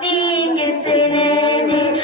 Ninguém se nene.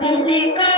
Billy Bob.